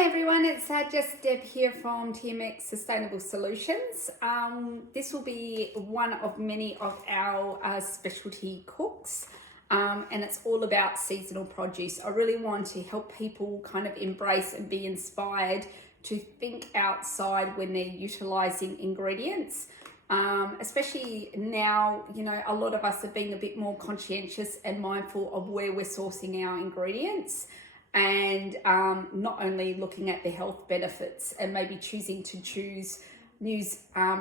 Hi everyone, it's just Deb here from TMX Sustainable Solutions. This will be one of many of our specialty cooks, and it's all about seasonal produce. I really want to help people kind of embrace and be inspired to think outside when they're utilizing ingredients. Especially now, a lot of us are being a bit more conscientious and mindful of where we're sourcing our ingredients. And not only looking at the health benefits and maybe choosing to use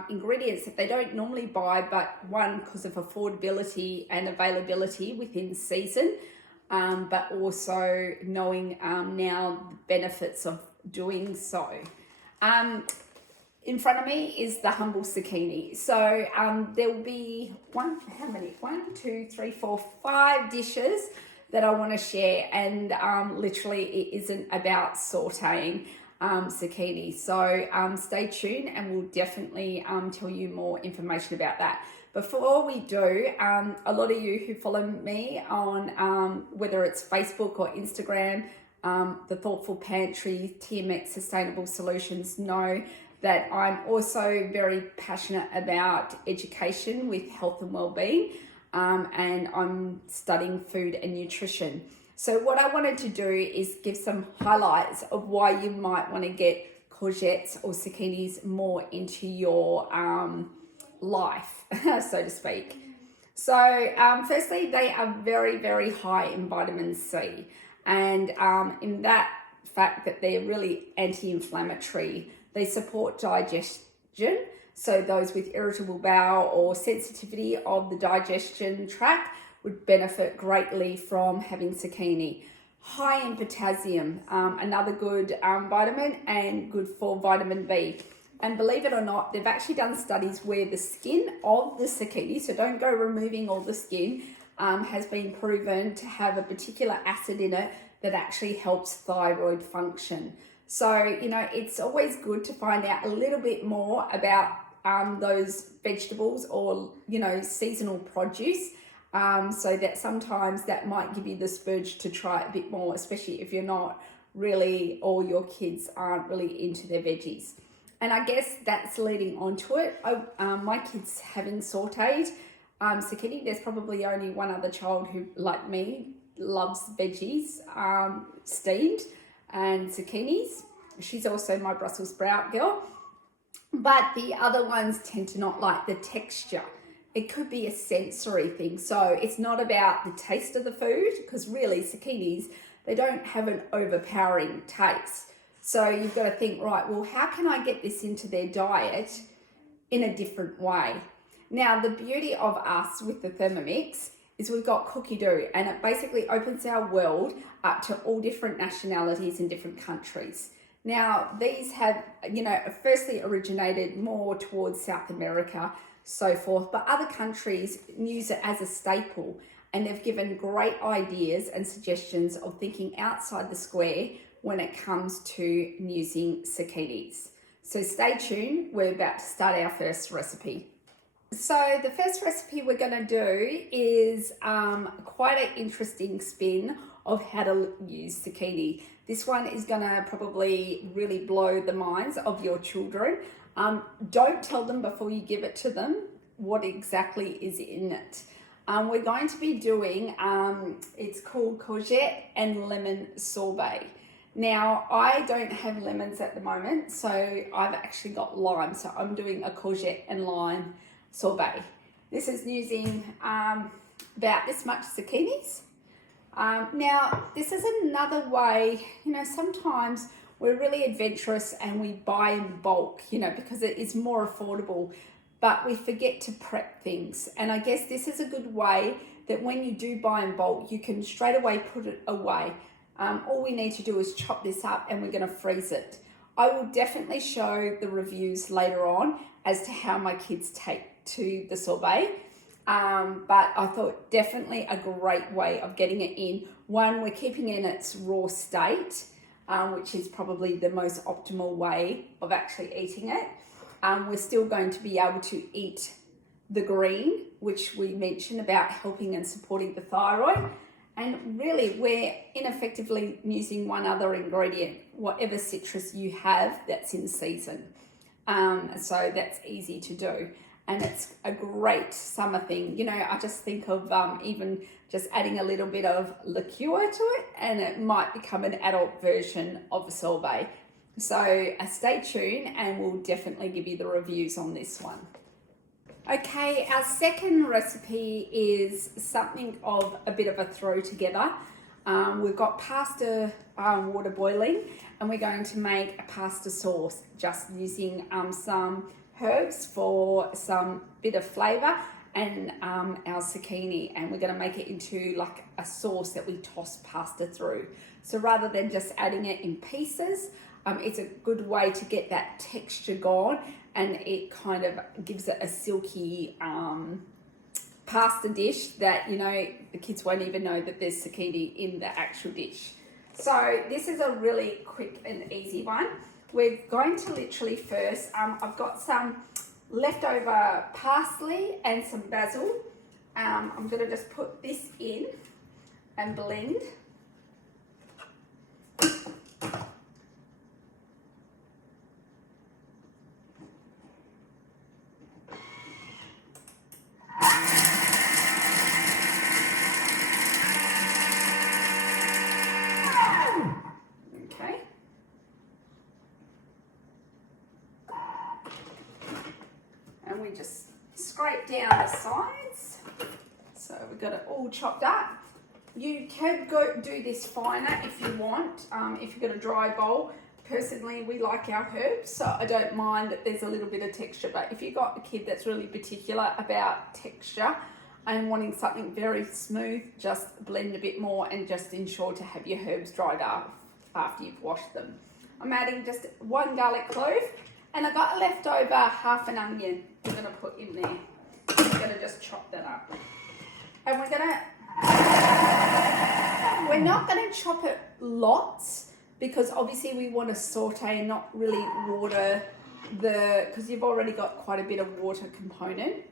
ingredients that they don't normally buy, but one, because of affordability and availability within season, but also knowing now the benefits of doing so. In front of me is the humble zucchini. So there will be one, two, three, four, 5 dishes that I want to share, and literally it isn't about sauteing zucchini. So stay tuned and we'll definitely tell you more information about that. Before we do, a lot of you who follow me on whether it's Facebook or Instagram, the Thoughtful Pantry, TMX Sustainable Solutions, know that I'm also very passionate about education with health and well-being. And I'm studying food and nutrition. So what I wanted to do is give some highlights of why you might want to get courgettes or zucchinis more into your life, so to speak. So firstly, they are very, very high in vitamin C. And in that fact that they're really anti-inflammatory, they support digestion. So those with irritable bowel or sensitivity of the digestion tract would benefit greatly from having zucchini. High in potassium, another good vitamin, and good for vitamin B. And believe it or not, they've actually done studies where the skin of the zucchini, so don't go removing all the skin, has been proven to have a particular acid in it that actually helps thyroid function. So, it's always good to find out a little bit more about those vegetables or seasonal produce, so that sometimes that might give you the spurge to try it a bit more, especially if you're not really, or your kids aren't really into their veggies. And I guess that's leading on to it. My kids haven't sauteed zucchini. There's probably only one other child who, like me, loves veggies steamed and zucchinis. She's also my Brussels sprout girl. But the other ones tend to not like the texture. It could be a sensory thing. So it's not about the taste of the food, because really zucchinis, they don't have an overpowering taste. So you've got to think, right, well, how can I get this into their diet in a different way? Now, the beauty of us with the Thermomix is we've got cookie dough, and it basically opens our world up to all different nationalities in different countries. Now, these have, firstly originated more towards South America, so forth, but other countries use it as a staple, and they've given great ideas and suggestions of thinking outside the square when it comes to using zucchinis. So stay tuned, we're about to start our first recipe. So the first recipe we're going to do is quite an interesting spin of how to use zucchini. This one is going to probably really blow the minds of your children. Don't tell them before you give it to them what exactly is in it. We're going to be doing, it's called courgette and lemon sorbet. Now, I don't have lemons at the moment, so I've actually got lime. So I'm doing a courgette and lime sorbet. This is using about this much zucchinis. Now, this is another way, sometimes we're really adventurous and we buy in bulk, because it is more affordable, but we forget to prep things. And I guess this is a good way that when you do buy in bulk, you can straight away put it away. All we need to do is chop this up and we're going to freeze it. I will definitely show the reviews later on as to how my kids take to the sorbet. But I thought definitely a great way of getting it in. One, we're keeping it in its raw state, which is probably the most optimal way of actually eating it. We're still going to be able to eat the green, which we mentioned about helping and supporting the thyroid. And really, we're ineffectively using one other ingredient, whatever citrus you have that's in season. So that's easy to do. And it's a great summer thing. You know, I just think of even just adding a little bit of liqueur to it, and it might become an adult version of a sorbet. So stay tuned and we'll definitely give you the reviews on this one. Okay, our second recipe is something of a bit of a throw together. We've got pasta water boiling, and we're going to make a pasta sauce just using some herbs for some bit of flavour, and our zucchini, and we're going to make it into like a sauce that we toss pasta through. So rather than just adding it in pieces, it's a good way to get that texture gone, and it kind of gives it a silky pasta dish that, you know, the kids won't even know that there's zucchini in the actual dish. So this is a really quick and easy one. We're going to literally first, I've got some leftover parsley and some basil. I'm going to just put this in and blend. We just scrape down the sides, so we've got it all chopped up. You can go do this finer if you want, if you've got a dry bowl. Personally, we like our herbs, so I don't mind that there's a little bit of texture, but if you've got a kid that's really particular about texture and wanting something very smooth, just blend a bit more and just ensure to have your herbs dried up after you've washed them. I'm adding just 1 garlic clove, and I got left over half an onion we're going to put in there. We're going to just chop that up. And we're not going to chop it lots, because obviously we want to saute and not really water because you've already got quite a bit of water component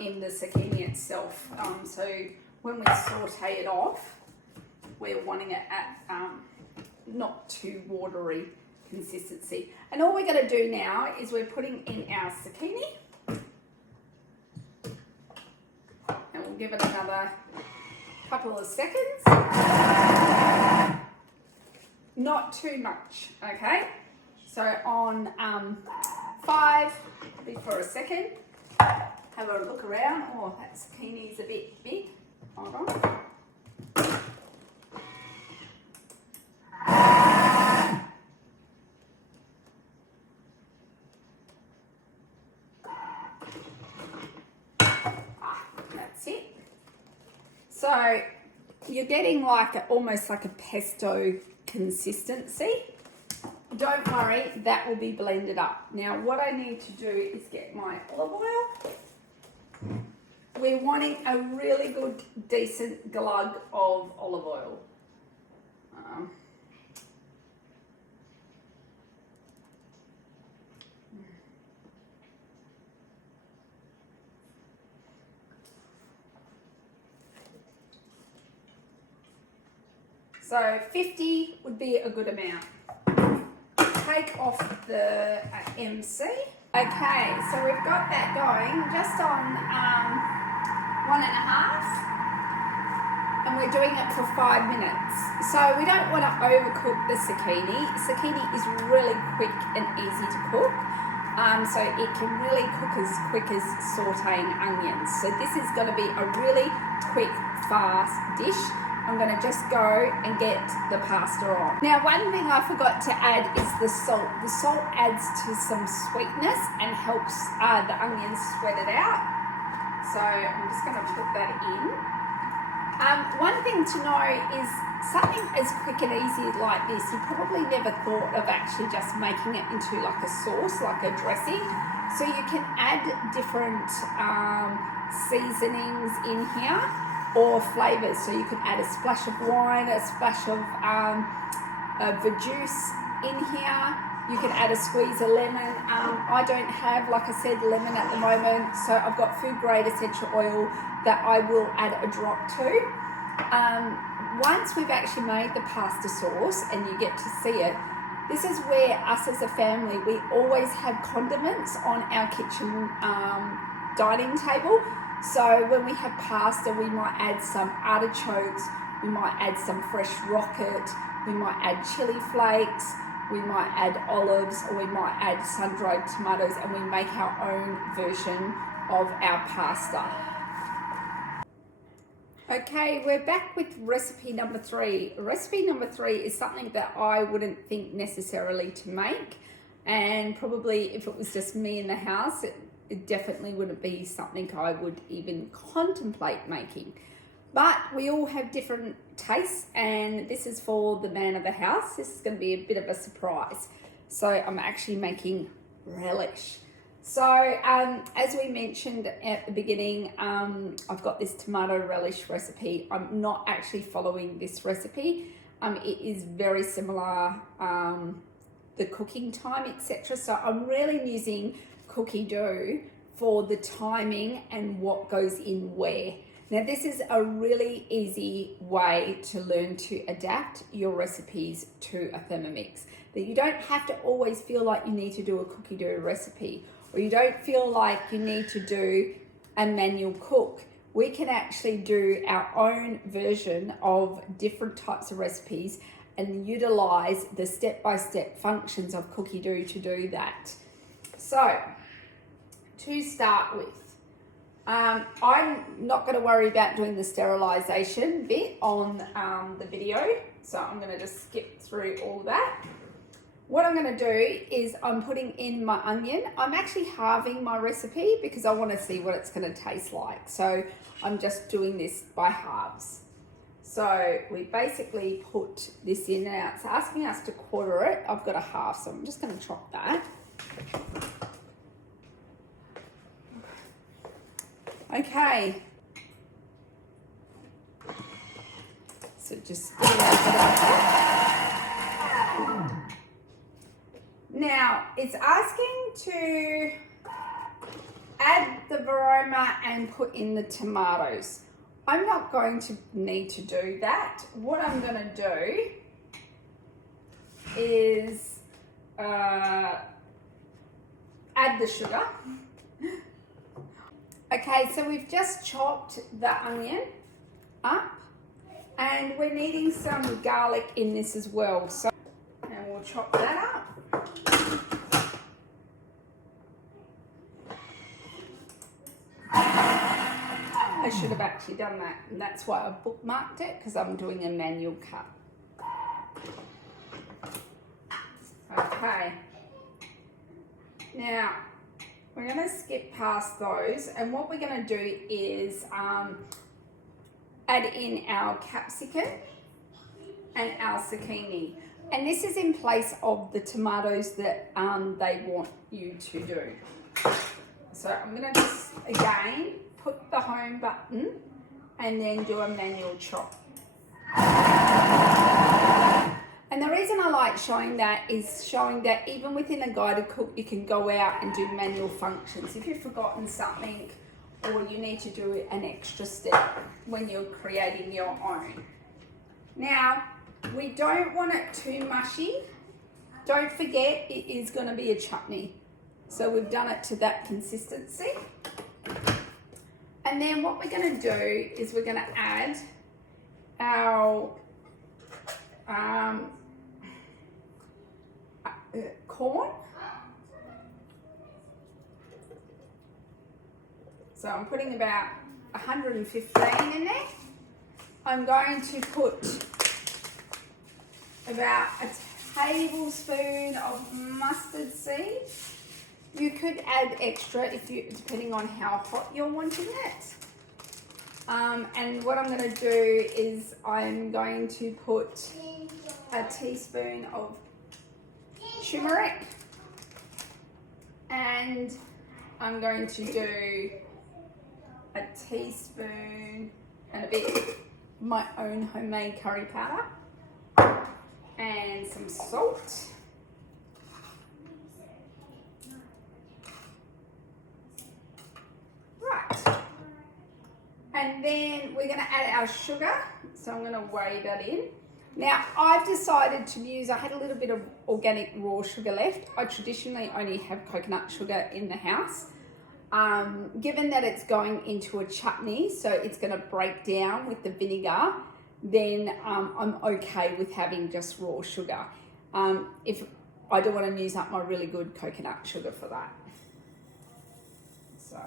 in the zucchini itself. So when we saute it off, we're wanting it at not too watery consistency. And all we're going to do now is we're putting in our zucchini, and we'll give it another couple of seconds. Not too much, okay? So on 5, for a second, have a look around. Oh, that zucchini is a bit big. Hold on. So you're getting like almost like a pesto consistency. Don't worry, that will be blended up. Now what I need to do is get my olive oil. We're wanting a really good, decent glug of olive oil. So 50 would be a good amount. Take off the MC. Okay, so we've got that going just on 1.5, and we're doing it for 5 minutes. So we don't want to overcook the zucchini. Zucchini is really quick and easy to cook. So it can really cook as quick as sauteing onions. So this is going to be a really quick, fast dish. I'm going to just go and get the pasta on. Now, one thing I forgot to add is the salt. The salt adds to some sweetness and helps the onions sweat it out. So I'm just going to put that in. One thing to know is something as quick and easy like this, you probably never thought of actually just making it into like a sauce, like a dressing. So you can add different seasonings in here, or flavors. So you could add a splash of wine, a splash of verjuice in here. You can add a squeeze of lemon. I don't have, like I said, lemon at the moment, so I've got food grade essential oil that I will add a drop to. Once we've actually made the pasta sauce and you get to see it, this is where us as a family, we always have condiments on our kitchen dining table. So when we have pasta, we might add some artichokes, we might add some fresh rocket, we might add chili flakes, we might add olives, or we might add sun-dried tomatoes, and we make our own version of our pasta. Okay, we're back with recipe number 3. Recipe number 3 is something that I wouldn't think necessarily to make, and probably if it was just me in the house, it definitely wouldn't be something I would even contemplate making. But we all have different tastes, and this is for the man of the house. This is going to be a bit of a surprise. So I'm actually making relish. So as we mentioned at the beginning, I've got this tomato relish recipe. I'm not actually following this recipe. It is very similar, the cooking time, etc. So I'm really using cookie dough for the timing and what goes in where. Now this is a really easy way to learn to adapt your recipes to a Thermomix. That you don't have to always feel like you need to do a cookie dough recipe, or you don't feel like you need to do a manual cook. We can actually do our own version of different types of recipes and utilize the step-by-step functions of cookie dough to do that. So to start with, I'm not going to worry about doing the sterilization bit on the video, so I'm going to just skip through all that. What I'm going to do is I'm putting in my onion. I'm actually halving my recipe because I want to see what it's going to taste like. So I'm just doing this by halves. So we basically put this in now. It's asking us to quarter it. I've got a half, so I'm just going to chop that. Okay. So just get that. Now, it's asking to add the varoma and put in the tomatoes. I'm not going to need to do that. What I'm going to do is add the sugar. Okay, so we've just chopped the onion up, and we're needing some garlic in this as well. So, and we'll chop that up. I should have actually done that, and that's why I bookmarked it, because I'm doing a manual cut. Okay. Now, we're going to skip past those, and what we're going to do is add in our capsicum and our zucchini. And this is in place of the tomatoes that they want you to do. So I'm going to just, again, put the home button and then do a manual chop. And the reason I like showing that is showing that even within a guided cook, you can go out and do manual functions. If you've forgotten something, or you need to do an extra step when you're creating your own. Now, we don't want it too mushy. Don't forget, it is going to be a chutney. So we've done it to that consistency. And then what we're going to do is we're going to add our corn. So I'm putting about 115 in there. I'm going to put about a tablespoon of mustard seed. You could add extra depending on how hot you're wanting it. And what I'm going to do is I'm going to put a teaspoon of turmeric, and I'm going to do a teaspoon and a bit of my own homemade curry powder and some salt. Right. And then we're going to add our sugar. So I'm going to weigh that in. Now I've decided to use, I had a little bit of organic raw sugar left. I traditionally only have coconut sugar in the house. Given that it's going into a chutney, so it's going to break down with the vinegar, then I'm okay with having just raw sugar. If I don't want to use up my really good coconut sugar for that. So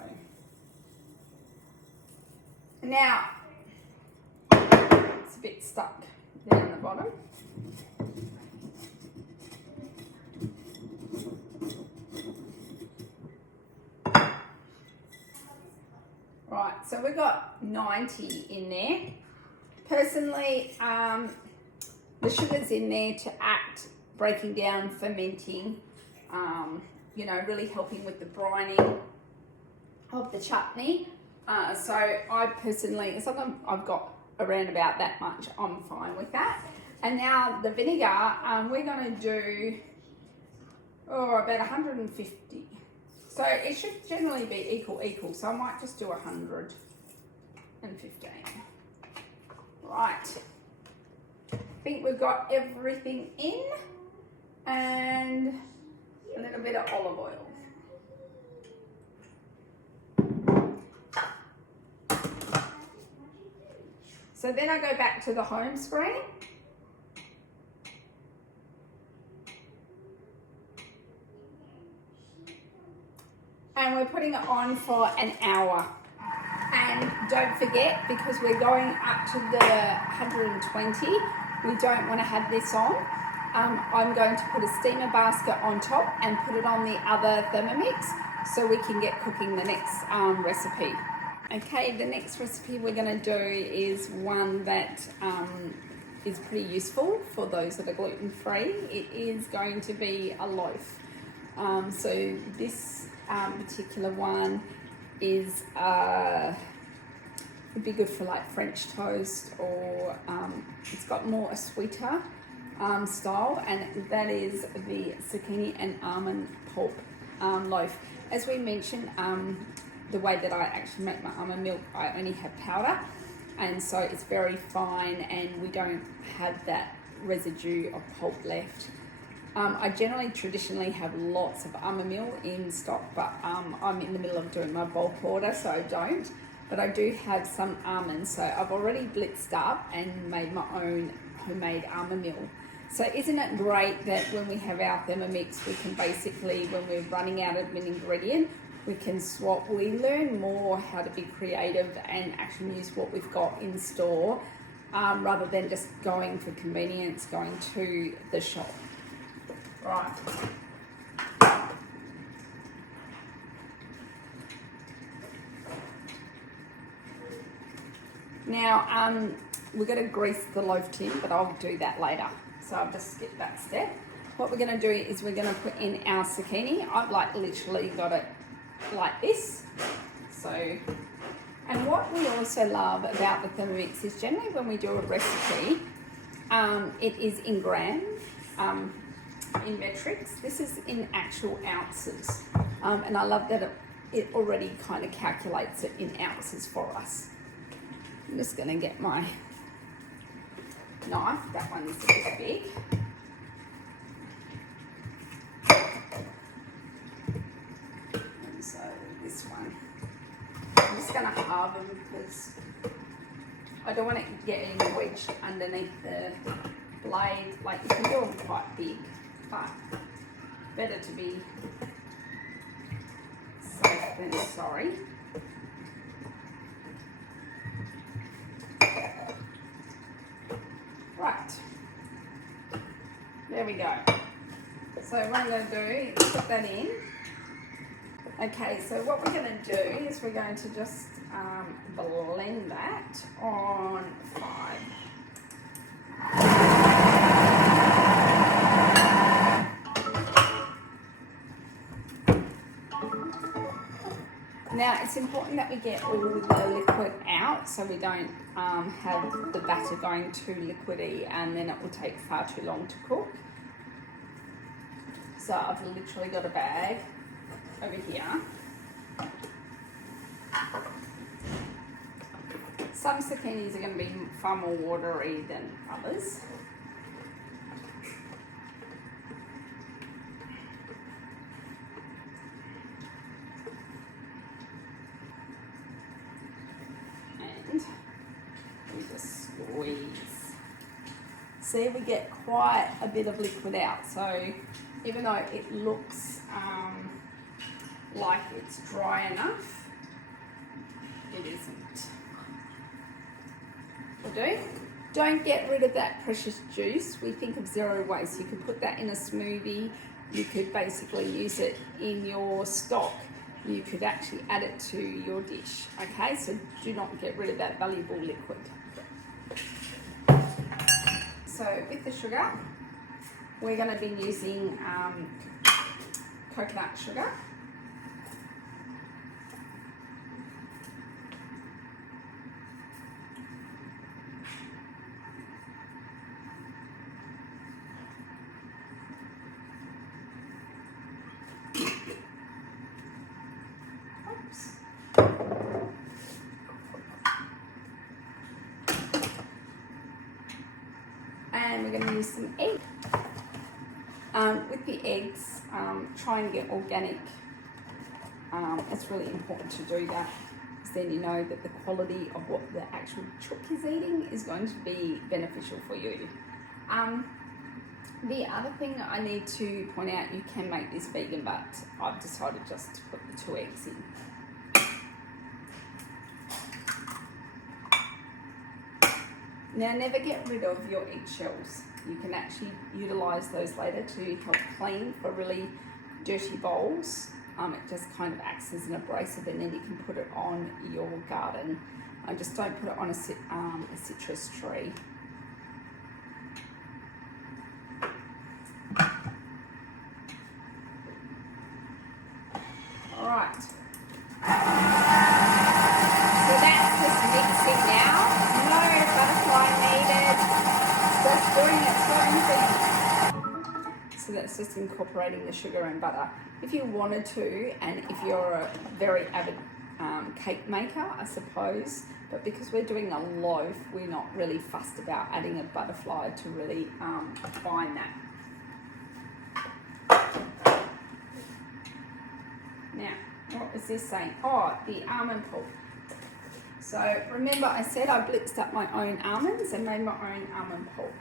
now it's a bit stuck down the bottom. Right, so we've got 90 in there. Personally, the sugar's in there to act, breaking down, fermenting, you know, really helping with the brining of the chutney. So I personally, as long as I've got around about that much, I'm fine with that. And now the vinegar, we're going to do about 150. So it should generally be equal, so I might just do 115. Right, I think we've got everything in, and a little bit of olive oil. So then I go back to the home screen. And we're putting it on for an hour. And don't forget, because we're going up to the 120, we don't want to have this on. I'm going to put a steamer basket on top and put it on the other Thermomix so we can get cooking the next recipe. Okay, the next recipe we're going to do is one that is pretty useful for those that are gluten-free. It is going to be a loaf. So this particular one is would be good for like French toast, or it's got more a sweeter style, and that is the zucchini and almond pulp loaf. As we mentioned, the way that I actually make my almond milk, I only have powder, and so it's very fine and we don't have that residue of pulp left. I traditionally have lots of almond meal in stock, but I'm in the middle of doing my bulk order, so I don't. But I do have some almonds, so I've already blitzed up and made my own homemade almond meal. So isn't it great that when we have our Thermomix, we can basically, when we're running out of an ingredient, we can swap. We learn more how to be creative and actually use what we've got in store, rather than just going for convenience, going to the shop. Right. Now, we're going to grease the loaf tin, but I'll do that later. So I'll just skip that step. What we're going to do is we're going to put in our zucchini. I've like literally got it like this. So, and what we also love about the Thermomix is generally when we do a recipe, it is in grams, in metrics. This is in actual ounces. And I love that it already kind of calculates it in ounces for us. I'm just going to get my knife. That one's a bit big. And so this one, I'm just going to halve them because I don't want it getting wedged underneath the blade. Like, you can do them quite big, but better to be safe than sorry. Right, there we go. So what I'm going to do is put that in. Okay, so what we're going to do is we're going to just blend that on 5. Now it's important that we get all the liquid out so we don't have the batter going too liquidy and then it will take far too long to cook. So I've literally got a bag over here. Some zucchinis are going to be far more watery than others. And we just squeeze. See, we get quite a bit of liquid out. So even though it looks like it's dry enough, it isn't. Will do. Don't get rid of that precious juice. We think of zero waste. You could put that in a smoothie. You could basically use it in your stock. You could actually add it to your dish. Okay, so do not get rid of that valuable liquid. So with the sugar, we're going to be using coconut sugar. And we're going to use some egg. With the eggs, try and get organic. It's really important to do that, because then you know that the quality of what the actual chook is eating is going to be beneficial for you. The other thing I need to point out, you can make this vegan, but I've decided just to put the 2 eggs in. Now, never get rid of your eggshells. You can actually utilise those later to help clean for really dirty bowls. It just kind of acts as an abrasive, and then you can put it on your garden. Just don't put it on a citrus tree. All right. So that's just mixing now. No butterfly needed. Just doing its own thing. So that's just incorporating the sugar and butter. If you wanted to, and if you're a very avid cake maker, I suppose, but because we're doing a loaf, we're not really fussed about adding a butterfly to really find that. Now, what was this saying? Oh, the almond pulp. So remember I said I blitzed up my own almonds and made my own almond pulp.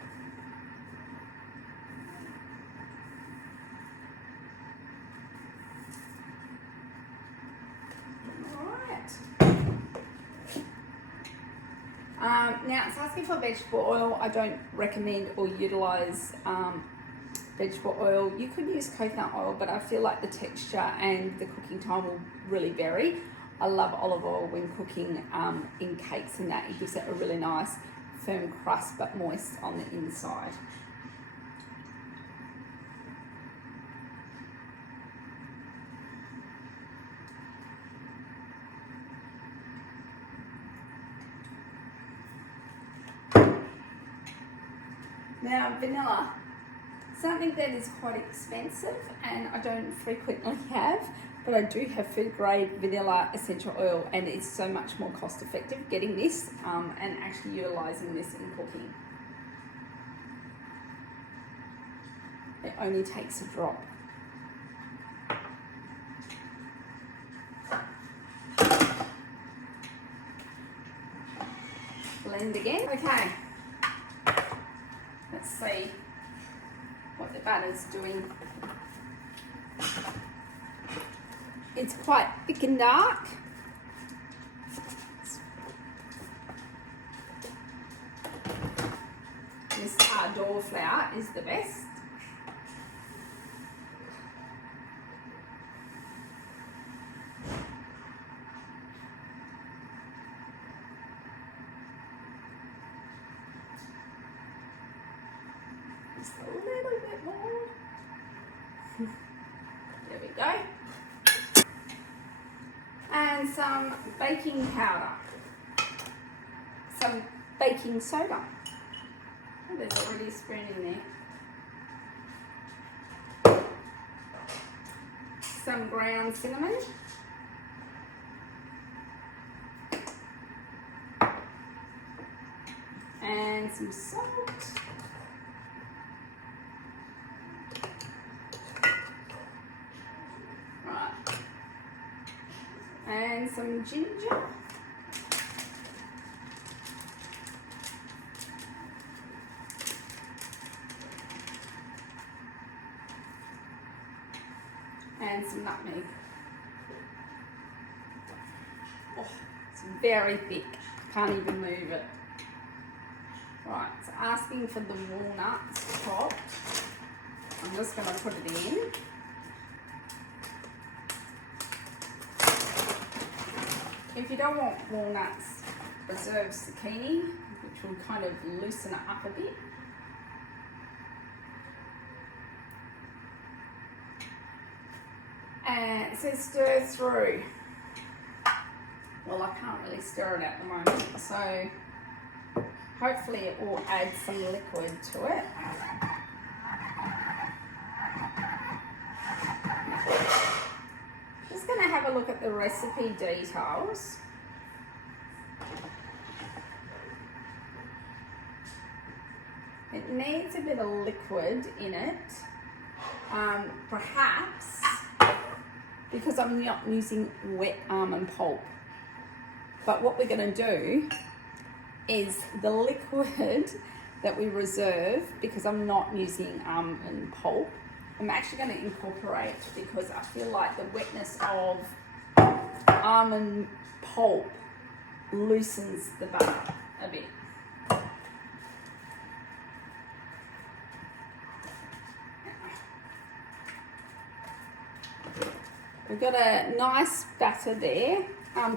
Now it's asking for vegetable oil. I don't recommend or utilise vegetable oil. You could use coconut oil, but I feel like the texture and the cooking time will really vary. I love olive oil when cooking in cakes and that. It gives it a really nice firm crust but moist on the inside. Now, vanilla, something that is quite expensive and I don't frequently have, but I do have food grade vanilla essential oil, and it's so much more cost effective getting this and actually utilising this in cooking. It only takes a drop. Blend again. Okay. Let's see what the butter's doing. It's quite thick and dark. This door flour is the best. Just a little bit more. There we go. And some baking powder. Some baking soda. Oh, there's already a spoon in there. Some ground cinnamon. and some salt. Right. And some ginger. And some nutmeg. Oh, it's very thick. Can't even move it. Right, it's asking for the walnuts chopped. I'm just going to put it in. If you don't want walnuts, reserve zucchini, which will kind of loosen it up a bit. And it says stir through. Well, I can't really stir it at the moment, so hopefully it will add some liquid to it. Just going to have a look at the recipe details. It needs a bit of liquid in it. Perhaps because I'm not using wet almond pulp. But what we're going to do is the liquid that we reserve, because I'm not using almond pulp, I'm actually going to incorporate, because I feel like the wetness of almond pulp loosens the butter a bit. We've got a nice batter there.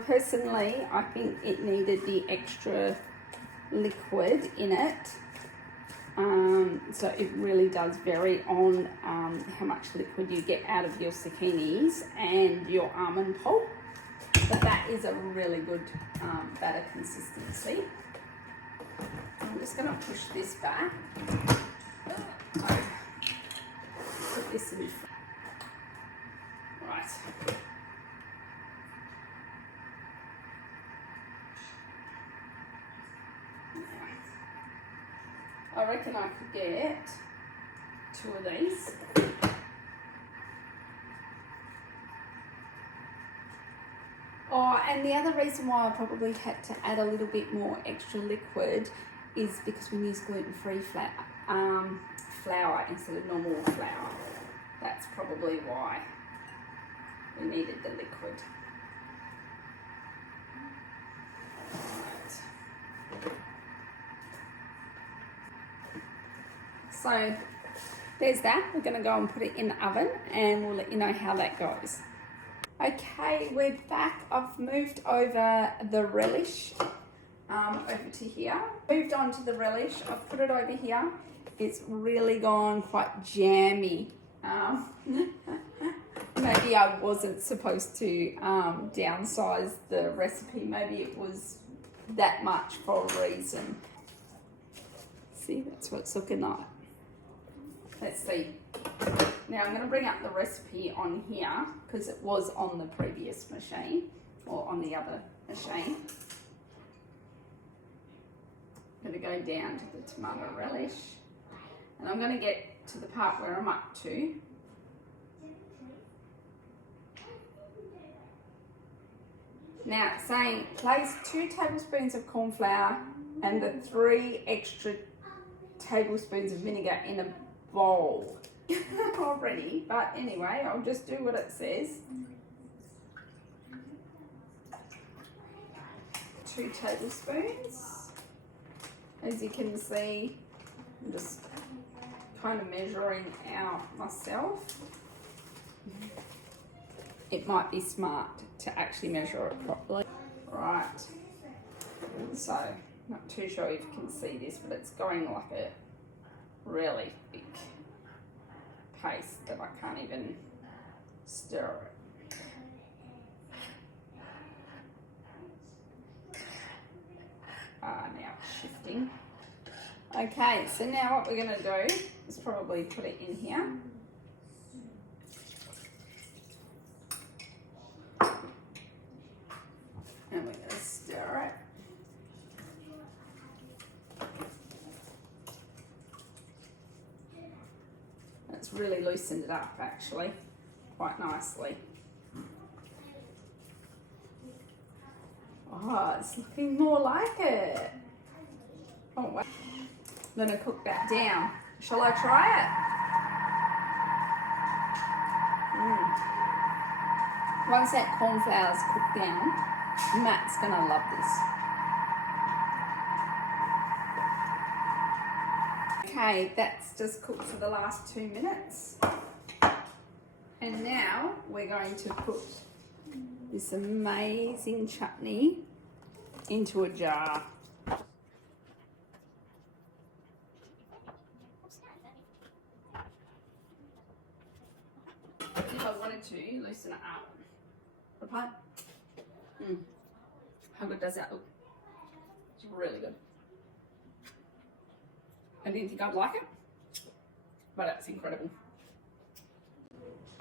Personally, I think it needed the extra liquid in it. So it really does vary on how much liquid you get out of your zucchinis and your almond pulp. But that is a really good batter consistency. I'm just going to push this back. Put this in. Right. I reckon I could get 2 of these. Oh, and the other reason why I probably had to add a little bit more extra liquid is because we use gluten-free flour instead of normal flour. That's probably why we needed the liquid. Right. So there's that. We're going to go and put it in the oven and we'll let you know how that goes. Okay, we're back. I've moved over the relish over to here. Moved on to the relish. I've put it over here. It's really gone quite jammy. Maybe I wasn't supposed to downsize the recipe. Maybe it was that much for a reason. See, that's what it's looking like. Let's see. Now I'm going to bring up the recipe on here because it was on the previous machine or on the other machine. I'm going to go down to the tomato relish and I'm going to get to the part where I'm up to. Now it's saying place 2 tablespoons of corn flour and the 3 extra tablespoons of vinegar in a bowl. Already, but anyway, I'll just do what it says. 2 tablespoons. As you can see, I'm just kind of measuring out myself. It might be smart to actually measure it properly. Right, so not too sure if you can see this, but it's going like a really big paste that I can't even stir it. Now it's shifting. Okay, so now what we're going to do is probably put it in here. And we're going to stir it. It's really loosened it up actually quite nicely. Oh, it's looking more like it. Oh, wow. I'm going to cook that down. Shall I try it? Once that cornflour's cooked down, Matt's going to love this. Okay, that's just cooked for the last 2 minutes. And now we're going to put this amazing chutney into a jar. If I wanted to loosen it up. Apart. How good does that look? It's really good. I didn't think I'd like it, but it's incredible.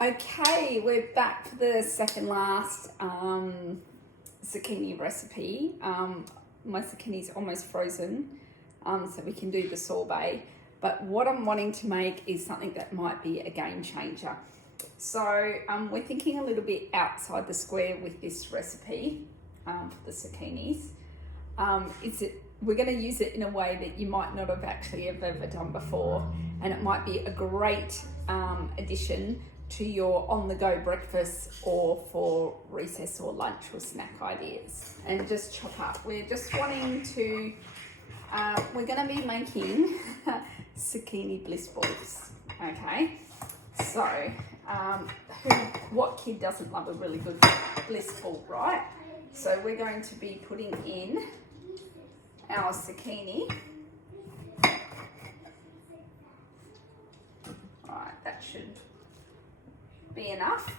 Okay, we're back for the second last zucchini recipe. My zucchini's almost frozen, so we can do the sorbet. But what I'm wanting to make is something that might be a game changer. So we're thinking a little bit outside the square with this recipe for the zucchinis. We're going to use it in a way that you might not have actually ever done before, and it might be a great addition to your on-the-go breakfast or for recess or lunch or snack ideas. And just chop up. We're just wanting to, we're going to be making zucchini bliss balls, okay? So, what kid doesn't love a really good bliss ball, right? So we're going to be putting in our zucchini. Right, that should be enough.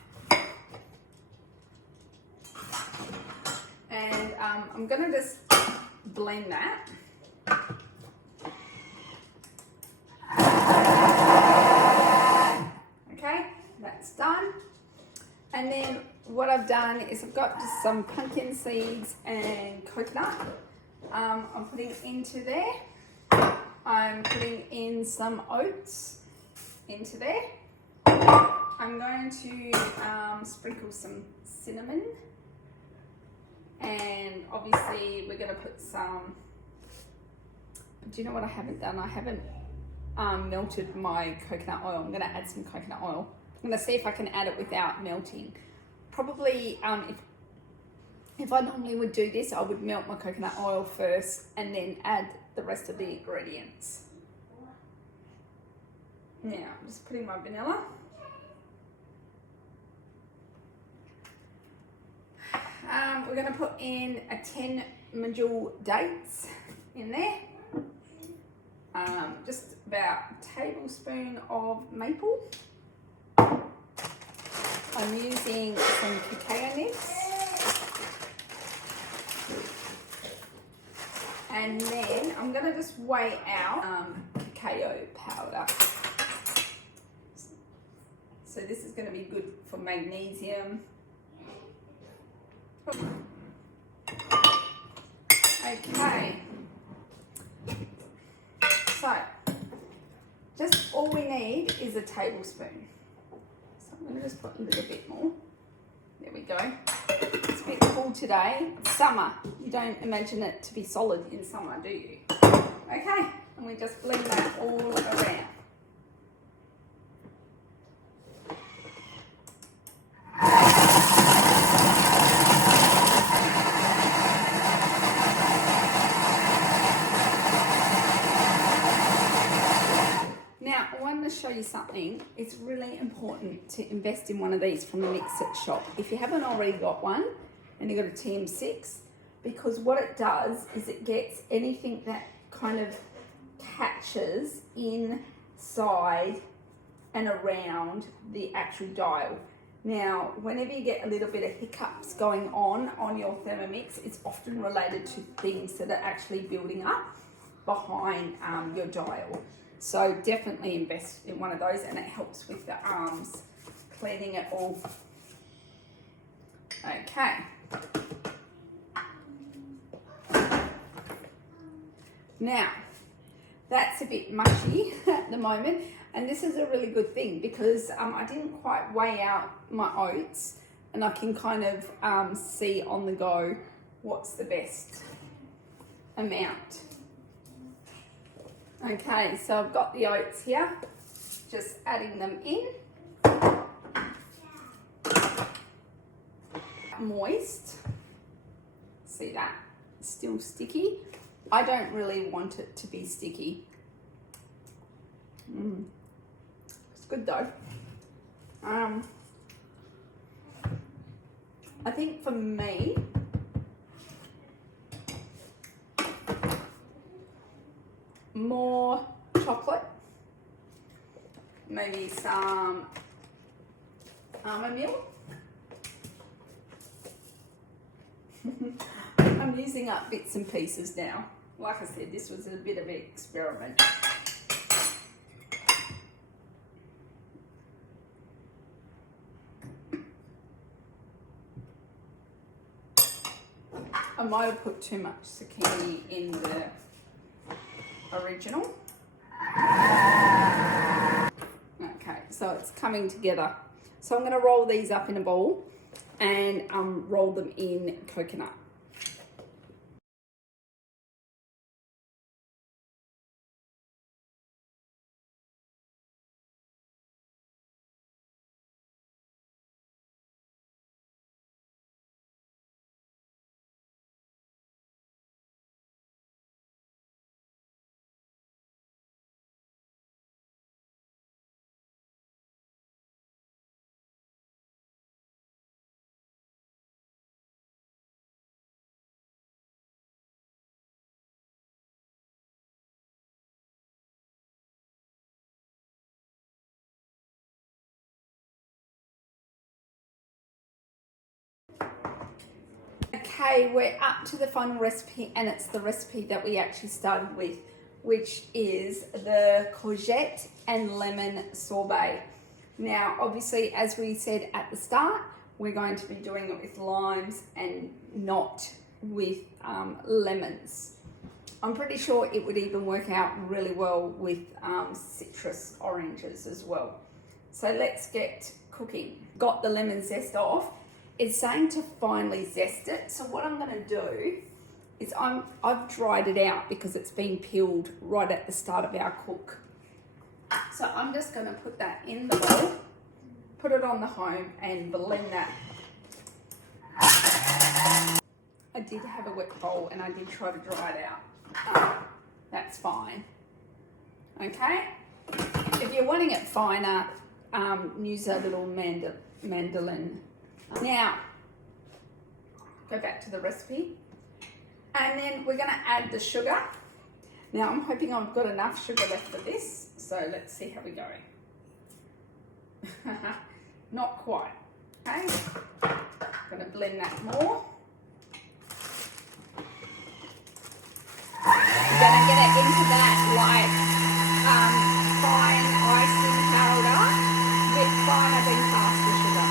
And I'm going to just blend that. Okay, that's done. And then what I've done is I've got just some pumpkin seeds and coconut. I'm putting into there. I'm putting in some oats into there. I'm going to sprinkle some cinnamon, and obviously we're going to put some, do you know what I haven't done? I haven't melted my coconut oil. I'm going to add some coconut oil. I'm going to see if I can add it without melting. Probably if I normally would do this, I would melt my coconut oil first and then add the rest of the ingredients. Now I'm just putting my vanilla. We're going to put in a 10 medjool dates in there. Just about a tablespoon of maple. I'm using some cacao nibs. And then I'm going to just weigh out cacao powder. So this is going to be good for magnesium. Okay. So, just all we need is a tablespoon. So I'm going to just put a little bit more. There we go. It's a bit cool today. It's summer. You don't imagine it to be solid in summer, do you? Okay, and we just blend that all around. Now, I wanted to show you something. It's really important to invest in one of these from the mix-it shop. If you haven't already got one, and you've got a TM6, because what it does is it gets anything that kind of catches inside and around the actual dial. Now, whenever you get a little bit of hiccups going on your Thermomix, it's often related to things that are actually building up behind your dial. So definitely invest in one of those, and it helps with the arms, cleaning it all. Okay. Now, that's a bit mushy at the moment. And this is a really good thing because I didn't quite weigh out my oats, and I can kind of see on the go what's the best amount. Okay, so I've got the oats here, just adding them in. Moist. See that? It's still sticky. I don't really want it to be sticky. It's good though. I think for me, more chocolate, maybe some almond milk. I'm using up bits and pieces now. Like I said, this was a bit of an experiment. I might have put too much zucchini in the original. Okay, so it's coming together. So I'm going to roll these up in a bowl and roll them in coconut. Okay, we're up to the final recipe, and it's the recipe that we actually started with, which is the courgette and lemon sorbet. Now, obviously, as we said at the start, we're going to be doing it with limes and not with lemons. I'm pretty sure it would even work out really well with citrus oranges as well. So let's get cooking. Got the lemon zest off. It's saying to finally zest it. So what I'm going to do is I've dried it out because it's been peeled right at the start of our cook. So I'm just going to put that in the bowl, put it on the home and blend that. I did have a wet bowl and I did try to dry it out. That's fine. Okay. If you're wanting it finer, use a little mandolin. Now, go back to the recipe. And then we're going to add the sugar. Now, I'm hoping I've got enough sugar left for this. So let's see how we go. Not quite. Okay. Going to blend that more. You're going to get it into that like fine icing powder. A bit finer than caster sugar.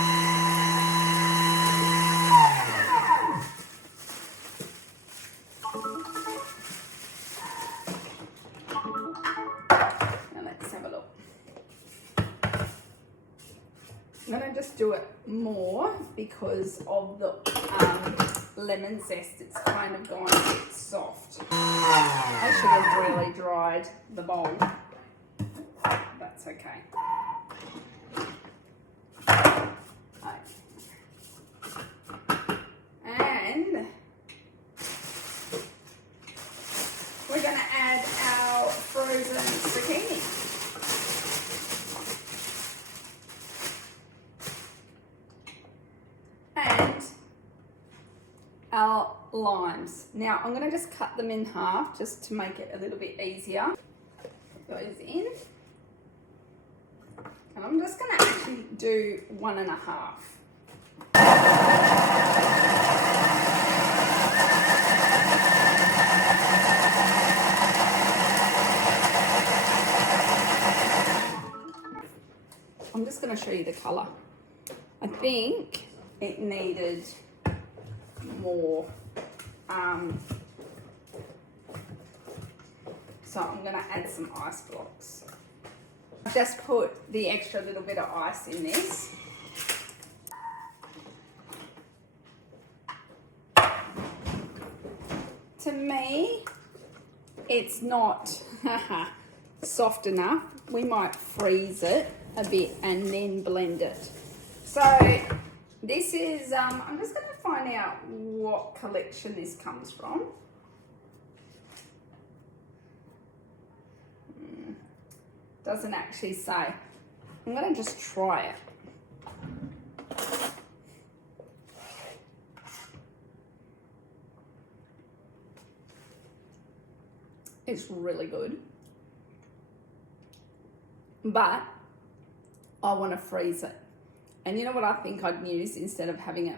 Now let's have a look. I'm going to just do it more because of the lemon zest. It's kind of gone a bit soft. I should have really dried the bowl. That's okay. And we're going to add our frozen zucchini. And our limes. Now I'm going to just cut them in half just to make it a little bit easier. Put those in. And I'm just going to actually do 1.5. I'm just going to show you the colour. I think it needed more. So I'm going to add some ice blocks. Just put the extra little bit of ice in this. To me, it's not soft enough. We might freeze it a bit and then blend it. So this is, I'm just going to find out what collection this comes from. Doesn't actually say. I'm going to just try it. It's really good. But I want to freeze it. And you know what I think I'd use instead of having it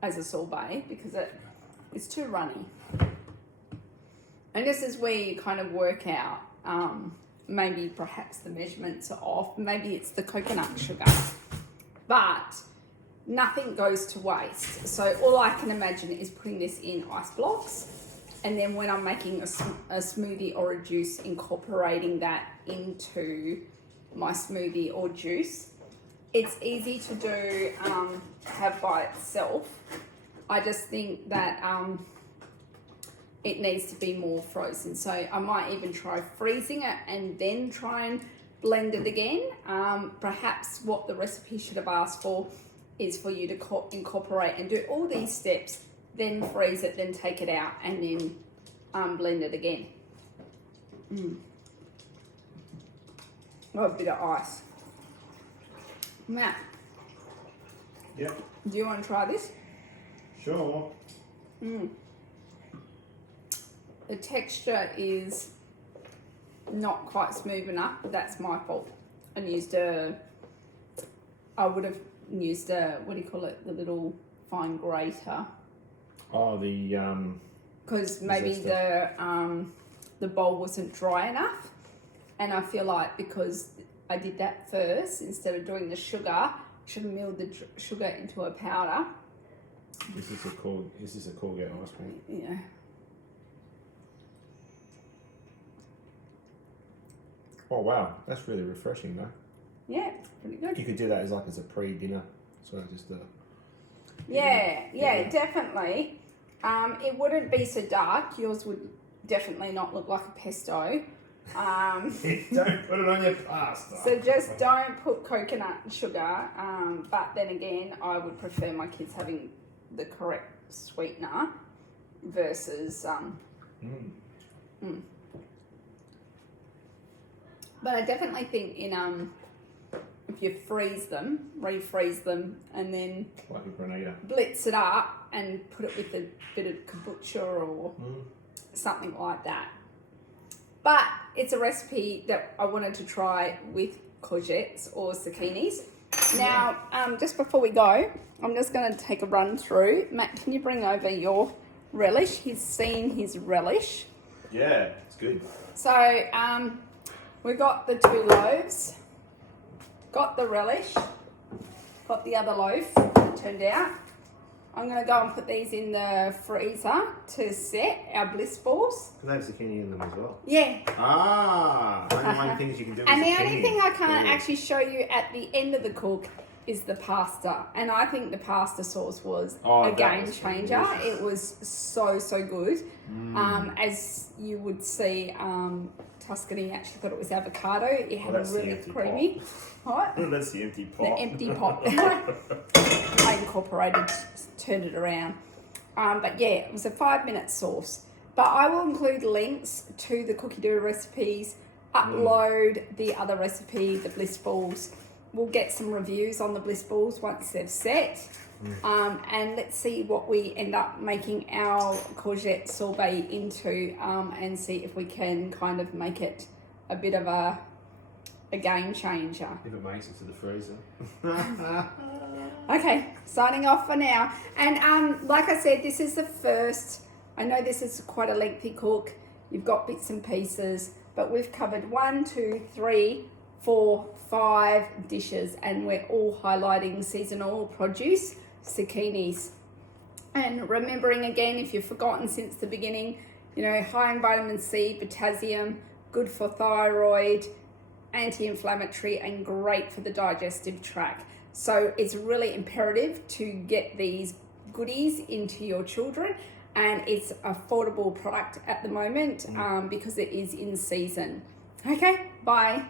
as a sorbet, because it's too runny. And this is where you kind of work out, maybe perhaps the measurements are off, maybe it's the coconut sugar, but nothing goes to waste. So all I can imagine is putting this in ice blocks, and then when I'm making a smoothie or a juice, incorporating that into my smoothie or juice. It's easy to do, have by itself. I just think that it needs to be more frozen. So I might even try freezing it and then try and blend it again. Perhaps what the recipe should have asked for is for you to incorporate and do all these steps, then freeze it, then take it out, and then blend it again. Oh, a bit of ice. Matt. Yep. Do you want to try this? Sure. The texture is not quite smooth enough, but that's my fault. I would have used a, what do you call it, the little fine grater. Oh, the Because maybe the bowl wasn't dry enough, and I feel like because I did that first instead of doing the sugar, I should have milled the sugar into a powder. Is this a Colgate ice cream? Yeah. Oh wow, that's really refreshing though. Yeah, pretty good. You could do that as a pre-dinner, so just Yeah, definitely. It wouldn't be so dark. Yours would definitely not look like a pesto. Don't put it on your pasta. So just don't put coconut sugar. But then again, I would prefer my kids having the correct sweetener versus But I definitely think if you freeze them, refreeze them, and then like a grenada, blitz it up and put it with a bit of kombucha or something like that. But it's a recipe that I wanted to try with courgettes or zucchinis. Now, just before we go, I'm just going to take a run through. Matt, can you bring over your relish? He's seen his relish. Yeah, it's good. So, we've got the 2 loaves, got the relish, got the other loaf that turned out. I'm going to go and put these in the freezer to set our bliss balls. Can they have zucchini in them as well? Yeah. Only one thing you can do with And the zucchini. only thing I can't actually show you at the end of the cook is the pasta. And I think the pasta sauce was a game changer. It was so good. As you would see, Tuscany actually thought it was avocado. It had a really creamy. What? That's the empty pot. The empty pot. I incorporated, turned it around. But yeah, it was a 5-minute sauce. But I will include links to the cookie dough recipes, upload the other recipe, the bliss balls. We'll get some reviews on the bliss balls once they've set. And let's see what we end up making our courgette sorbet into, and see if we can kind of make it a bit of a game changer. If it makes it to the freezer. Okay, signing off for now. And like I said, this is the first. I know this is quite a lengthy cook. You've got bits and pieces, but we've covered 1, 2, 3, 4, 5 dishes, and we're all highlighting seasonal produce, zucchinis. And remembering again, if you've forgotten since the beginning, high in vitamin C, potassium, good for thyroid, anti-inflammatory and great for the digestive tract. So it's really imperative to get these goodies into your children, and it's an affordable product at the moment because it is in season. Okay, bye.